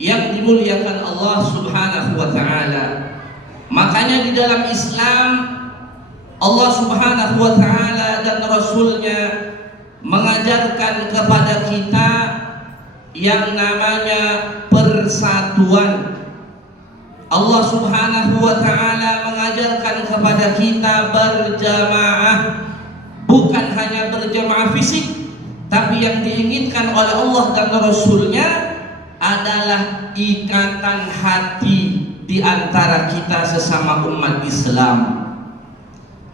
yang dimuliakan Allah Subhanahu wa taala. Makanya di dalam Islam Allah Subhanahu wa taala dan Rasulnya mengajarkan kepada kita yang namanya persatuan. Allah Subhanahu wa taala mengajarkan kepada kita berjamaah, bukan hanya berjamaah fisik, tapi yang diinginkan oleh Allah dan Rasulnya adalah ikatan hati di antara kita sesama umat Islam.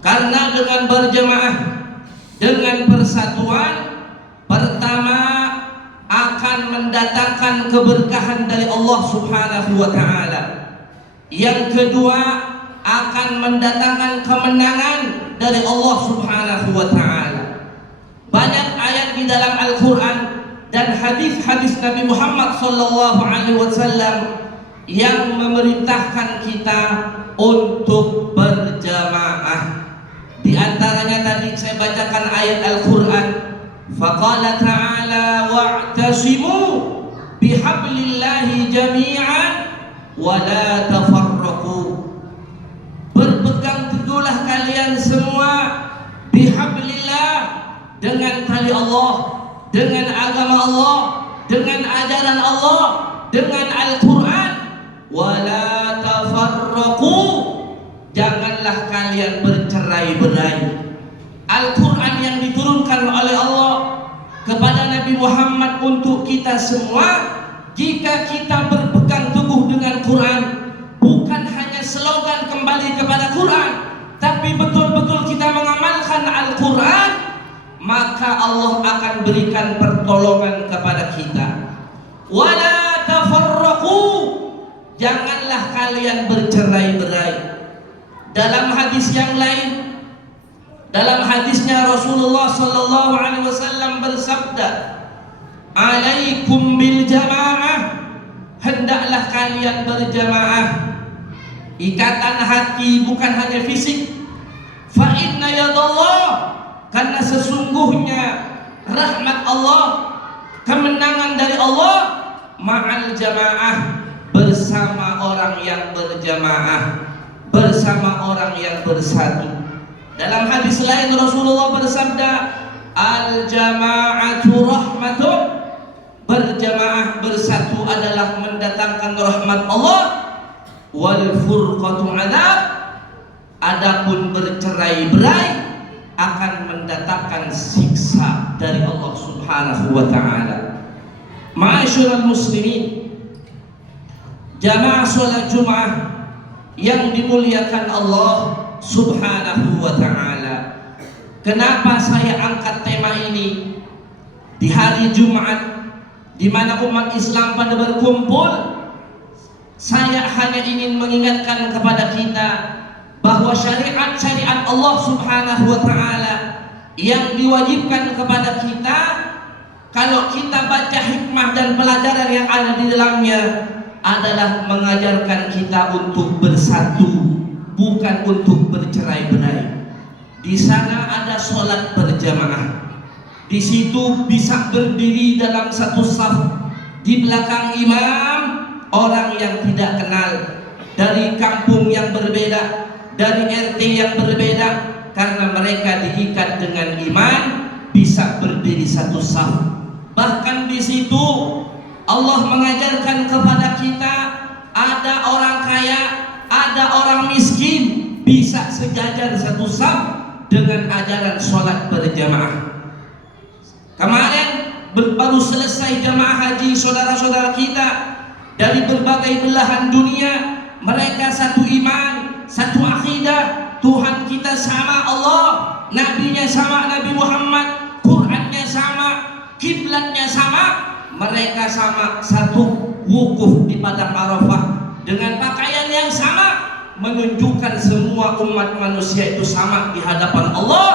Karena dengan berjamaah, dengan persatuan, pertama akan mendatangkan keberkahan dari Allah Subhanahu wa taala. Yang kedua akan mendatangkan kemenangan dari Allah Subhanahu wa taala. Banyak ayat di dalam Al-Qur'an dan hadis-hadis Nabi Muhammad sallallahu alaihi wasallam yang memerintahkan kita untuk berjamaah. Di antaranya tadi saya bacakan ayat Al-Qur'an, faqala ta'ala wa'tasimu bihablillahi jami'an wa la tafarraqu. Berpegang teguhlah kalian semua bihablillah, dengan tali Allah, dengan agama Allah, dengan ajaran Allah, dengan Al-Qur'an. Wa la tafarraqu, janganlah kalian bercerai-berai. Al-Quran yang diturunkan oleh Allah kepada Nabi Muhammad untuk kita semua, jika kita berpegang teguh dengan Quran, bukan hanya slogan kembali kepada Quran, tapi betul-betul kita mengamalkan Al-Quran, maka Allah akan berikan pertolongan kepada kita. Wala tafarraqu, janganlah kalian bercerai-berai. Dalam hadis yang lain, dalam hadisnya Rasulullah sallallahu alaihi wasallam bersabda, "Alaikum bil jamaah." Hendaklah kalian berjamaah. Ikatan hati bukan hanya fisik. Fa inna yadallah, karena sesungguhnya rahmat Allah, kemenangan dari Allah ma'al jamaah, bersama orang yang berjamaah, bersama orang yang bersatu. Dalam hadis lain Rasulullah bersabda, al-jama'atu rahmatun, berjamaah bersatu adalah mendatangkan rahmat Allah, wal furqatu adab, adapun bercerai-berai akan mendatangkan siksa dari Allah Subhanahu wa taala. Ma'asyiral muslimin, jamaah salat Jumat yang dimuliakan Allah Subhanahu wa ta'ala. Kenapa saya angkat tema ini di hari Jumat, di mana umat Islam pada berkumpul? Saya hanya ingin mengingatkan kepada kita bahwa syariat-syariat Allah Subhanahu wa ta'ala yang diwajibkan kepada kita, kalau kita baca hikmah dan pelajaran yang ada di dalamnya, adalah mengajarkan kita untuk bersatu, bukan untuk bercerai-berai. Di sana ada sholat berjamaah. Di situ bisa berdiri dalam satu saf. Di belakang imam orang yang tidak kenal, dari kampung yang berbeda, dari RT yang berbeda, karena mereka diikat dengan iman, bisa berdiri satu saf. Bahkan di situ Allah mengajarkan kepada kita, ada orang kaya, ada orang miskin, bisa sejajar satu saf dengan ajaran sholat berjamaah. Kemarin baru selesai jamaah haji saudara-saudara kita dari berbagai belahan dunia. Mereka satu iman, satu akidah, Tuhan kita sama Allah, Nabinya sama Nabi Muhammad, Qurannya sama, kiblatnya sama. Mereka sama, satu wukuf di padang Arafah dengan pakaian yang sama, menunjukkan semua umat manusia itu sama di hadapan Allah.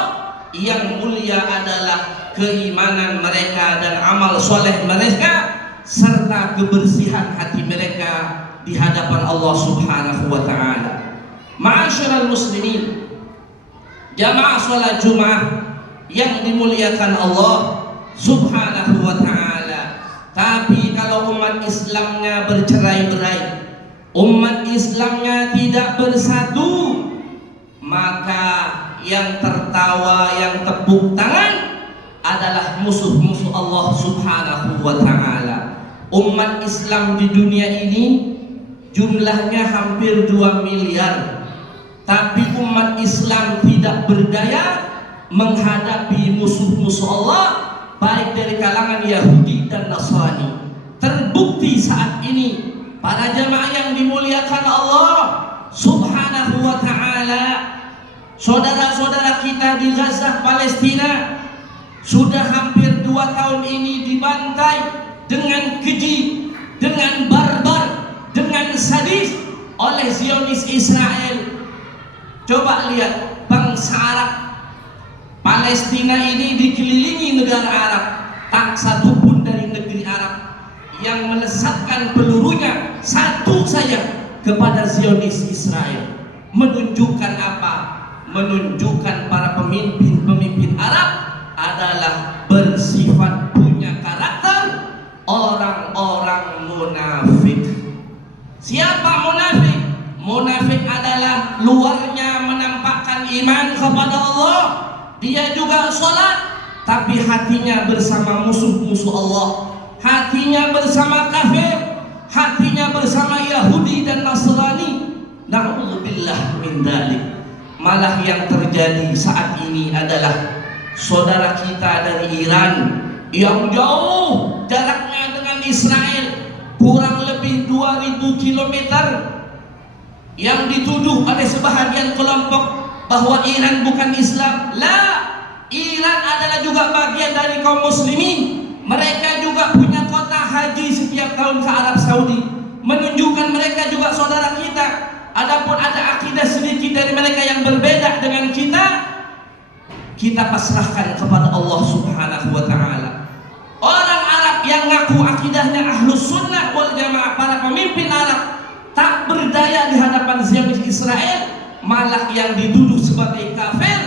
Yang mulia adalah keimanan mereka dan amal soleh mereka, serta kebersihan hati mereka di hadapan Allah Subhanahu wa ta'ala. Ma'asyiral muslimin, jamaah sholat Jumat yang dimuliakan Allah Subhanahu wa ta'ala, Tapi kalau umat Islamnya bercerai-berai, umat Islamnya tidak bersatu, maka yang tertawa, yang tepuk tangan adalah musuh-musuh Allah Subhanahu wa ta'ala. Umat Islam di dunia ini jumlahnya hampir 2 miliar, tapi umat Islam tidak berdaya menghadapi musuh-musuh Allah, baik dari kalangan Yahudi dan Nasrani. Terbukti saat ini para jamaah yang dimuliakan Allah Subhanahu wa ta'ala, saudara-saudara kita di Gaza, Palestina, sudah hampir 2 tahun ini dibantai dengan keji, dengan barbar, dengan sadis oleh Zionis Israel. Coba lihat, bangsa Arab Palestina ini dikelilingi negara Arab, tak satu pun dari negeri Arab yang melesatkan pelurunya satu saja kepada Zionis Israel. Menunjukkan apa? Menunjukkan para pemimpin Arab adalah bersifat punya karakter orang-orang munafik. Siapa munafik? Munafik adalah luarnya menampakkan iman kepada Allah, dia juga sholat, tapi hatinya bersama musuh-musuh Allah, hatinya bersama kafir, hatinya bersama Yahudi dan Nasrani. Na'udzubillah min dzalik. Malah yang terjadi saat ini adalah saudara kita dari Iran yang jauh jaraknya dengan Israel, kurang lebih 2000 km, yang dituduh oleh sebahagian kelompok bahwa Iran bukan Islam. Iran adalah juga bagian dari kaum muslimin. Mereka juga punya kota haji setiap tahun ke Arab Saudi, menunjukkan mereka juga saudara kita. Adapun ada akidah sedikit dari mereka yang berbeda dengan kita pasrahkan kepada Allah Subhanahu wa ta'ala. Orang Arab yang ngaku akidahnya Ahlus Sunnah wal Jamaah, para pemimpin Arab, tak berdaya di hadapan Zionis Israel, malah yang dituduh sebagai kafir,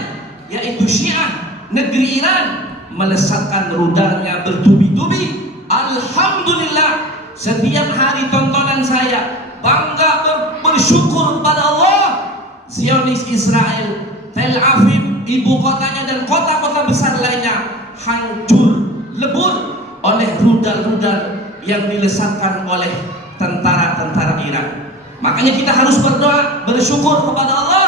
yaitu Syiah negeri Iran, melesatkan rudalnya bertubi-tubi. Alhamdulillah, setiap hari tontonan saya bangga bersyukur pada Allah. Zionis Israel, Tel Aviv ibu kotanya dan kota-kota besar lainnya hancur lebur oleh rudal-rudal yang dilesatkan oleh tentara-tentara Iran. Makanya kita harus berdoa, bersyukur kepada Allah,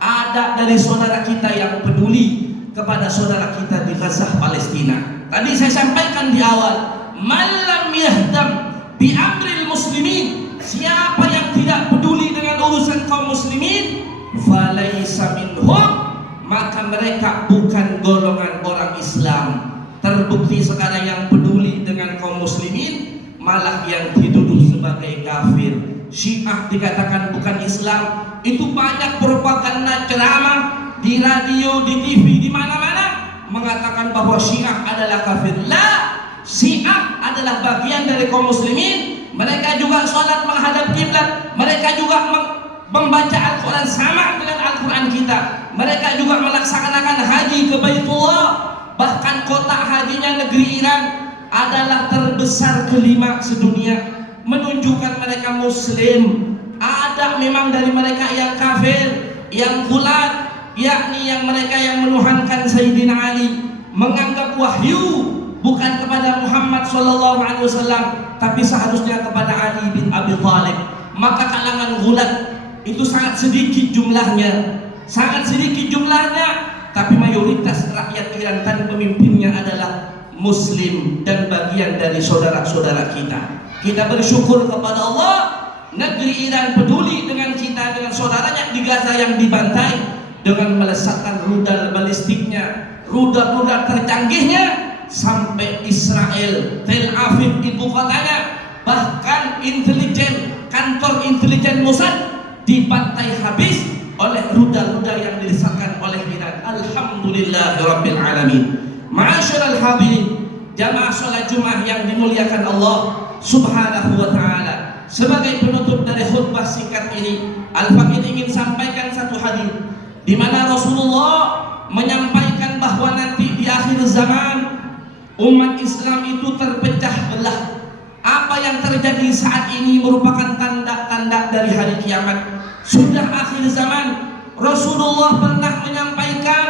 ada dari saudara kita yang peduli kepada saudara kita di Gaza, Palestina. Tadi saya sampaikan di awal, man lam yahdam bi amril muslimin, siapa yang tidak peduli dengan urusan kaum muslimin, falaisa minhum, maka mereka bukan golongan orang Islam. Terbukti sekarang yang peduli dengan kaum muslimin malah yang dituduh sebagai kafir. Syiah dikatakan bukan Islam, itu banyak propaganda ceramah di radio, di TV, di mana-mana mengatakan bahwa Syiah adalah kafir. Syiah adalah bagian dari kaum muslimin. Mereka juga sholat menghadap kiblat, mereka juga membaca Al-Quran sama dengan Al-Quran kita, mereka juga melaksanakan haji ke Baitullah. Bahkan kota hajinya negeri Iran adalah terbesar kelima sedunia, menunjukkan mereka muslim. Ada memang dari mereka yang kafir, yang gulat, yakni yang mereka yang menuhankan Sayyidina Ali, menganggap wahyu bukan kepada Muhammad SAW, tapi seharusnya kepada Ali bin Abi Thalib. Maka kalangan gulat itu sangat sedikit jumlahnya, tapi mayoritas rakyat Iran dan pemimpinnya adalah muslim dan bagian dari saudara-saudara kita. Kita bersyukur kepada Allah, negeri Iran peduli dengan kita, dengan saudaranya di Gaza yang dibantai, dengan melesatkan rudal balistiknya, rudal-rudal tercanggihnya, sampai Israel, Tel Aviv ibu kotanya, bahkan kantor intelijen Mossad dibantai habis oleh rudal-rudal yang dilesatkan oleh Iran. Alhamdulillahirabbil alamin. Ma'asyiral hadirin, jamaah salat Jumat yang dimuliakan Allah Subhanahu wa taala. Sebagai penutup dari khutbah singkat ini, Al-Faqih ingin sampaikan satu hadis di mana Rasulullah menyampaikan bahwa nanti di akhir zaman umat Islam itu terpecah belah. Apa yang terjadi saat ini merupakan tanda-tanda dari hari kiamat. Sudah akhir zaman. Rasulullah pernah menyampaikan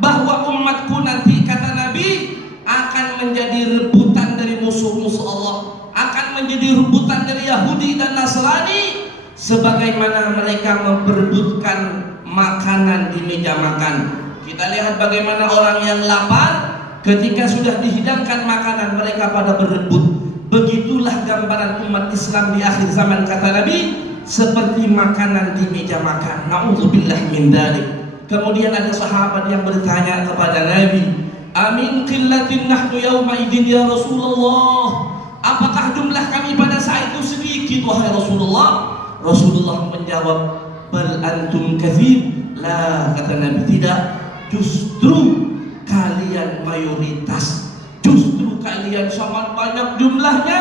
bahwa umatku nanti, kata Nabi, akan menjadi rebutan dari musuh-musuh Allah, akan menjadi rebutan dari Yahudi dan Nasrani, sebagaimana mereka memperebutkan makanan di meja makan. Kita lihat bagaimana orang yang lapar, ketika sudah dihidangkan makanan mereka pada berebut. Begitulah gambaran umat Islam di akhir zaman, kata Nabi, seperti makanan di meja makan. Na'udzubillah min dzalik. Kemudian ada sahabat yang bertanya kepada Nabi, amin qillatin nahnu yawma idzin ya Rasulullah, apakah jumlah kami pada saat itu sedikit wahai Rasulullah? Rasulullah menjawab, bal antum katsir. La, kata Nabi, tidak, justru kalian mayoritas, justru kalian sangat banyak jumlahnya,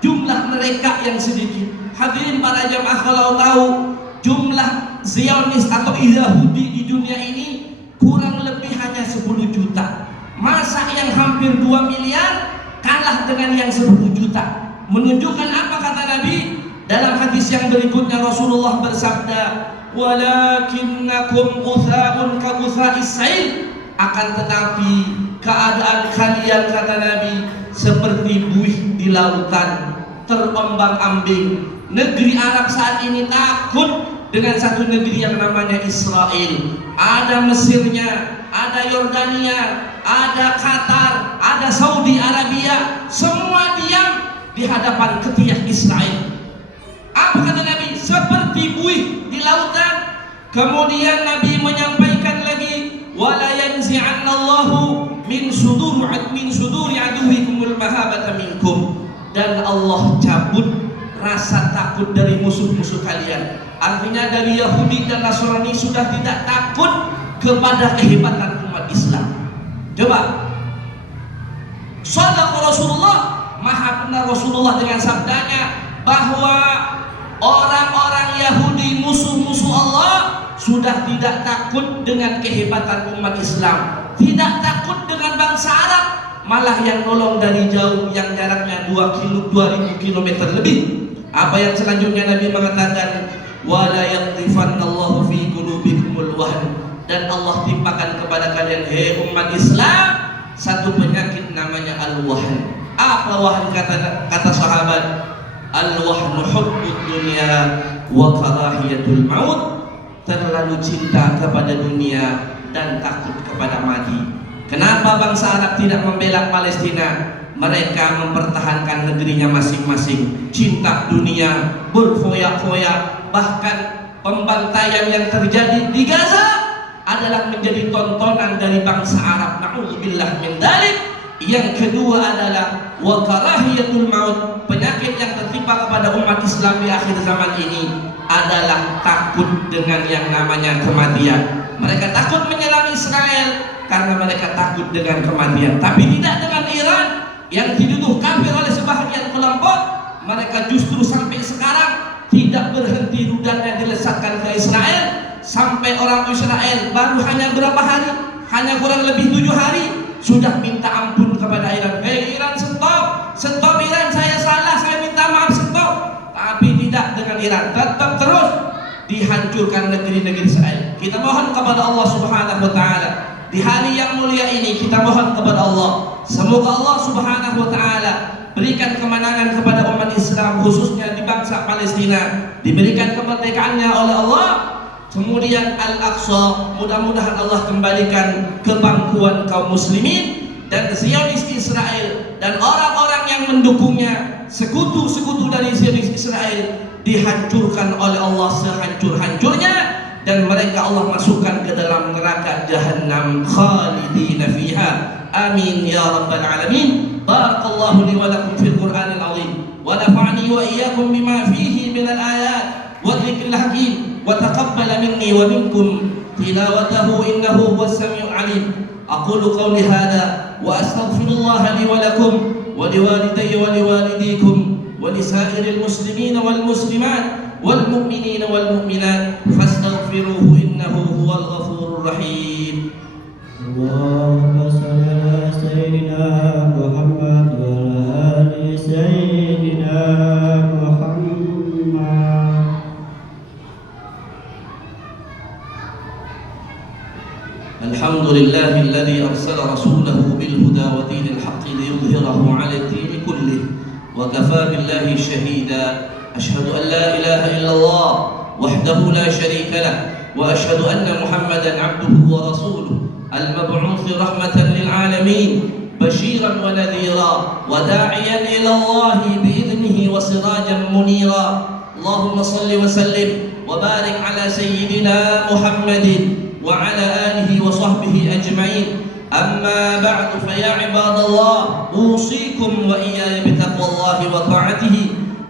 jumlah mereka yang sedikit. Hadirin para jamaah, kalau tahu jumlah Zionis atau Yahudi di dunia ini kurang lebih hanya 10 juta. Masa yang hampir 2 miliar kalah dengan yang 10 juta? Menunjukkan apa, kata Nabi? Dalam hadis yang berikutnya Rasulullah bersabda, walakinnakum ghutha'un ka ghutha'is sail, akan tetapi keadaan kalian, kata Nabi, seperti buih di lautan, terombang-ambing. Negeri Arab saat ini takut dengan satu negeri yang namanya Israel. Ada Mesirnya, ada Yordania, ada Qatar, ada Saudi Arabia, semua diam di hadapan ketiak Israel. Apa kata Nabi? Seperti buih di lautan. Kemudian Nabi menyampaikan lagi, wala yanzi'annallahu min suduri aduwikumul mahabata minkum, dan Allah cabut rasa takut dari musuh-musuh kalian. Artinya dari Yahudi dan Nasrani sudah tidak takut kepada kehebatan umat Islam. Coba, shadaqa Rasulullah, maha benar Rasulullah dengan sabdanya bahwa orang-orang Yahudi, musuh-musuh Allah, sudah tidak takut dengan kehebatan umat Islam, tidak takut dengan bangsa Arab, malah yang nolong dari jauh, yang jaraknya 2000 km lebih. Apa yang selanjutnya Nabi mengatakan, wala yaqdifannallahu fi qulubikumul wahn, dan Allah timpakan kepada kalian, hei umat Islam, satu penyakit namanya al-wahn. Apa wahn? Kata sahabat, al-wahnu hubbud dunya wa karahiyatul maut, terlalu cinta kepada dunia dan takut kepada mati. Kenapa bangsa Arab tidak membela Palestina? Mereka mempertahankan negerinya masing-masing, cinta dunia, berfoya-foya. Bahkan pembantaian yang terjadi di Gaza adalah menjadi tontonan dari bangsa Arab. Na'udzubillah min dzalik. Yang kedua adalah wa karahiyatul maut, penyakit yang tertimpa kepada umat Islam di akhir zaman ini adalah takut dengan yang namanya kematian. Mereka takut menyerang Israel karena mereka takut dengan kematian, tapi tidak dengan Iran yang dituduh kafir oleh sebahagian kelompok. Mereka justru sampai sekarang tidak berhenti rudalnya dilesatkan ke Israel, sampai orang Israel baru hanya berapa hari, hanya kurang lebih 7 hari, sudah minta ampun kepada Iran. Hei Iran, stop Iran, saya salah, saya minta maaf, stop. Tapi tidak dengan Iran, tetap terus dihancurkan negeri-negeri Israel. Kita mohon kepada Allah Subhanahu wa taala di hari yang mulia ini, kita mohon kepada Allah, semoga Allah Subhanahu wa taala berikan kemenangan kepada umat Islam, khususnya di bangsa Palestina, diberikan kemerdekaannya oleh Allah. Kemudian Al-Aqsa, mudah-mudahan Allah kembalikan kebangkuan kaum muslimin, dan Zionis Israel dan orang-orang yang mendukungnya, sekutu-sekutu dari Zionis Israel, dihancurkan oleh Allah sehancur-hancurnya, dan mereka Allah masukkan ke dalam neraka Jahannam khalidina fiha. Amin ya rabbal alamin. Barakallahu li wa lakum fil Qur'anil azim wa nafa'ani wa iyyakum bima fihi minal ayat wa dzikril hakim wa taqabbal minni wa minkum tilawatahu innahu huwas samiul alim. Aqulu qawli hadha wa astaghfirullah li wa lakum wa liwalidayya wa liwalidikum wa lisairil muslimina wal muslimat والمؤمنين والمؤمنات فاستغفروه إنه هو الغفور الرحيم. اللهم صل على سيدنا محمد وعلى آل سيدنا الحمد لله الذي أرسل رسوله بالهدى ودين الحق ليظهره على الدين كله وكفى بالله شهيدا. أشهد أن لا إله إلا الله وحده لا شريك له، وأشهد أن محمدا عبده ورسوله المبعوث رحمة للعالمين بشيرا ونذيرا وداعيا إلى الله بإذنه وسراجا منيرا. اللهم صل وسلم وبارك على سيدنا محمد وعلى آله وصحبه أجمعين. أما بعد فيا عباد الله، أوصيكم وإياي بتقوى الله وطاعته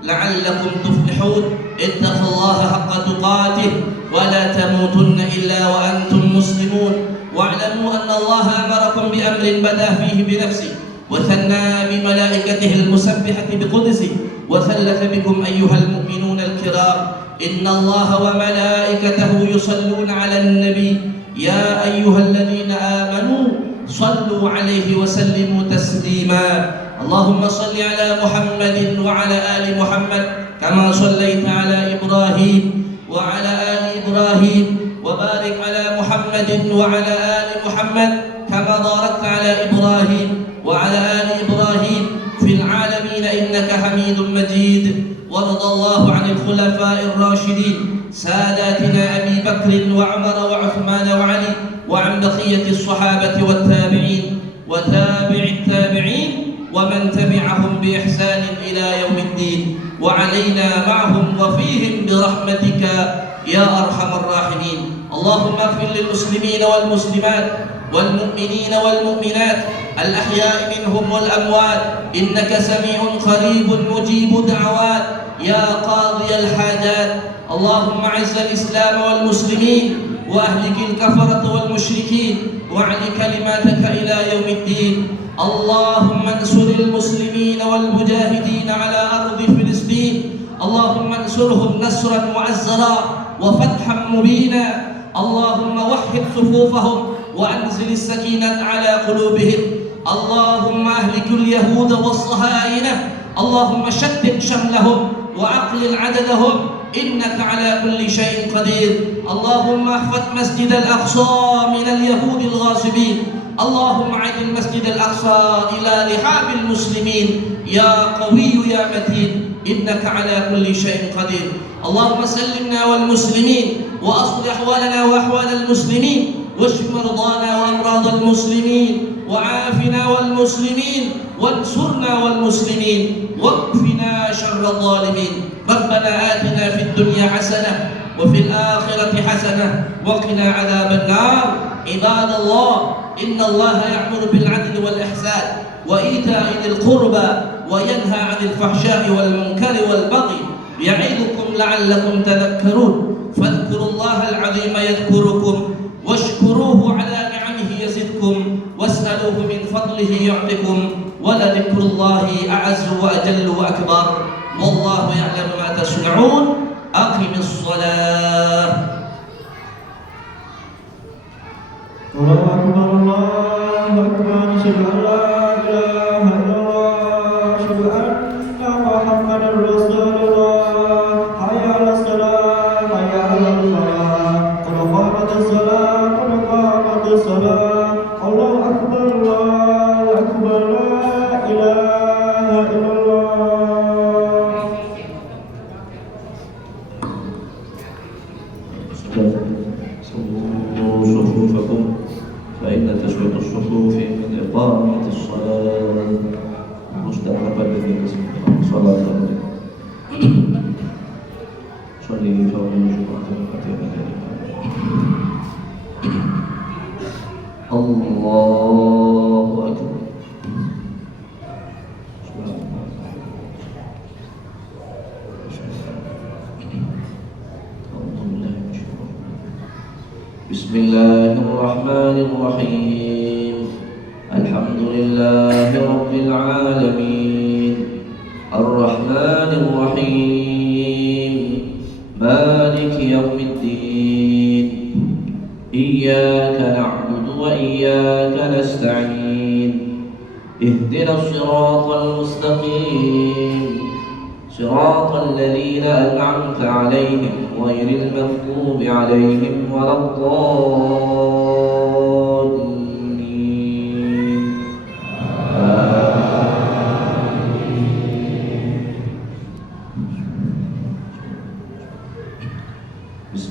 لعلكم تفلحون. اتقوا الله حق تقاته ولا تموتن إلا وأنتم مسلمون، واعلموا أن الله أمركم بأمر بدأ فيه بنفسه وثنى بملائكته المسبحة بقدسه وثلث بكم أيها المؤمنون الكرام إن الله وملائكته يصلون على النبي يا أيها الذين آمنوا صلوا عليه وسلموا تسليما. اللهم صل على محمد وعلى آل محمد كما صليت على إبراهيم وعلى آل إبراهيم، وبارك على محمد وعلى آل محمد كما باركت على إبراهيم وعلى آل إبراهيم في العالمين إنك حميد مجيد. وارض الله عن الخلفاء الراشدين ساداتنا أبي بكر وعمر وعثمان وعلي، وعن بقية الصحابة والتابعين وتابع التابعين ومن تبعهم بإحسان إلى يوم الدين، وعلينا معهم وفيهم برحمتك يا أرحم الراحمين. اللهم اغفر للمسلمين والمسلمات والمؤمنين والمؤمنات الأحياء منهم والأموات إنك سميع قريب مجيب دعوات يا قاضي الحاجات. اللهم أعز الإسلام والمسلمين وأهلك الكفرة والمشركين واعل كلماتك إلى يوم الدين. اللهم انصر المسلمين والمجاهدين على أرض فلسطين، اللهم انصرهم نصرا معزرا وفتحا مبينا. اللهم وحد صفوفهم وأنزل السكينة على قلوبهم. اللهم أهلك اليهود والصهاينة، اللهم شتت شملهم وأقلل عددهم إنك على كل شيء قدير. اللهم احفظ مسجد الأقصى من اليهود الغاصبين، اللهم عد المسجد الأقصى إلى رحاب المسلمين يا قوي يا متين إنك على كل شيء قدير. اللهم سلمنا والمسلمين وأصلح أحوالنا وأحوال المسلمين، واشف مرضانا وأمراض المسلمين، وعافنا والمسلمين، وانصرنا والمسلمين، واكفنا شر الظالمين. ربنا آتنا في الدنيا حسنة وفي الآخرة حسنة وقنا عذاب النار. عباد الله، إن الله يأمر بالعدل والإحسان وإيتاء ذي القربى وينهى عن الفحشاء والمنكر والبغي يعظكم لعلكم تذكرون. فاذكروا الله العظيم يذكركم واشكروه على نعمه يزدكم واسألوه من فضله يعطكم ولذكر الله أعز وأجل وأكبر والله يعلم ما تصنعون. أقم الصلاة. الله أكبر الله أكبر، أشهد أن لا إله إلا الله، أشهد أن محمدا رسول الله. حي على الصلاة حي على الفلاح، قد قامت الصلاة قد قامت الصلاة. الله أكبر الله أكبر، لا إله إلا الله. صلوا صفوفكم فإن تسوية الصفوف من إقامة الصلاة مستحبة لذلك صلاة صلي فوق الجمعة الله أكبر. بسم الله الرحمن الرحيم. الحمد لله رب العالمين الرحمن الرحيم مالك يوم الدين. إياك نعبد وإياك نستعين. اهدنا الصراط المستقيم صراط الذين أنعمت عليهم غير المغضوب عليهم ولا الضالين.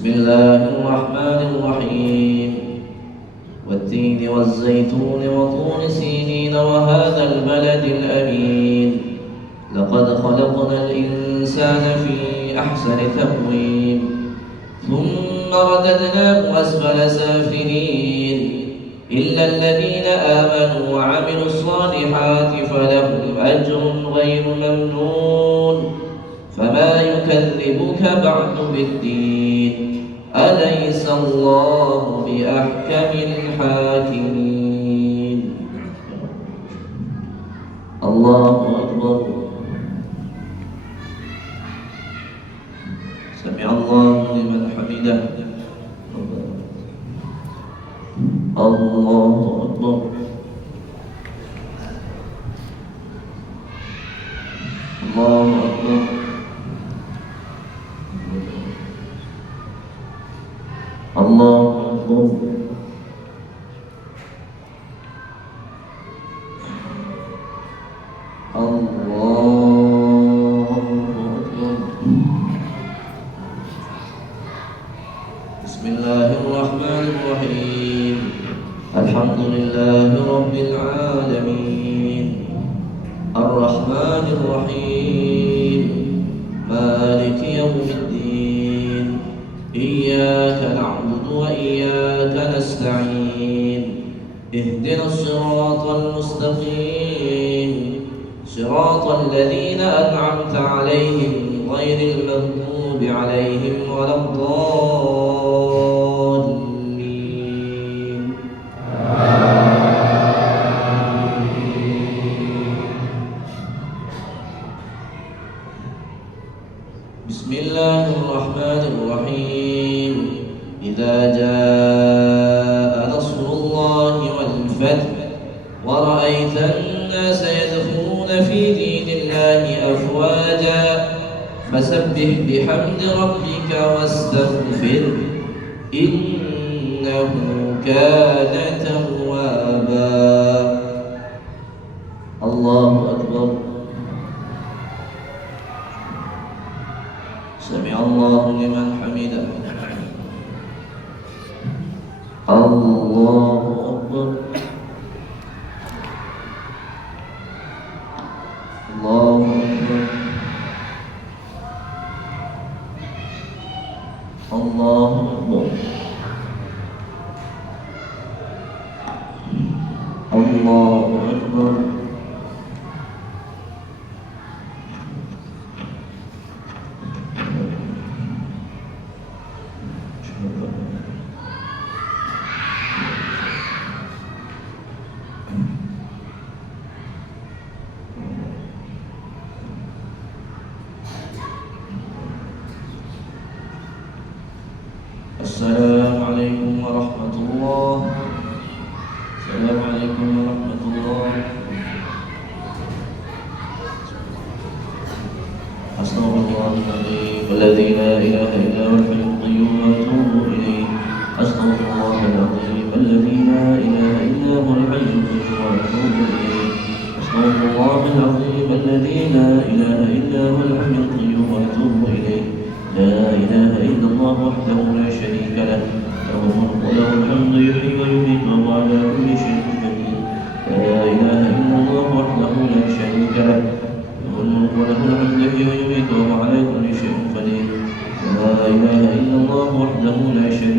بسم الله الرحمن الرحيم والتين والزيتون وطور سينين وهذا البلد الأمين لقد خلقنا الإنسان في أحسن تقويم ثم رددناه أسفل سافلين إلا الذين آمنوا وعملوا الصالحات فلهم أجر غير ممنون فما يكذبك بعد بالدين أليس الله بأحكم الحاكمين الله أكبر سمع الله لمن حمده الله أكبر الله أكبر الله أكبر الله أكبر بسم الله الرحمن الرحيم الحمد لله رب العالمين الرحمن الرحيم مالك يوم الدين إياك نعبد وإياك نستعين اهدنا الصراط المستقيم صراط الذين أنعمت عليهم غير المغضوب عليهم ولا الضالين بسم الله الرحمن الرحيم إذا جاء نصر الله والفتح ورأيت الناس يدخلون في دين الله أفواجا فسبح بحمد ربك واستغفره إنه كان توابا الله أكبر سمع الله لمن حمده الله أكبر الله أكبر الله أكبر الله أكبر السلام عليكم ورحمة الله السلام عليكم ورحمة الله أستغفر الله العظيم الذي لا إله إلا هو الحي القيوم وأتوب إليه أستغفر الله العظيم الذي لا إله إلا هو الحي القيوم وأتوب إليه أستغفر الله العظيم الذي لا إله إلا هو الحي القيوم وأتوب إليه لا إله إلا الله وحده لا شريك له له الملك وله الحمد يحيي ويميت وهو على كل شيء قدير لا إله إلا الله وحده لا شريك له له الملك وله الحمد يحيي ويميت وهو على كل شيء قدير لا إله إلا الله وحده لا شريك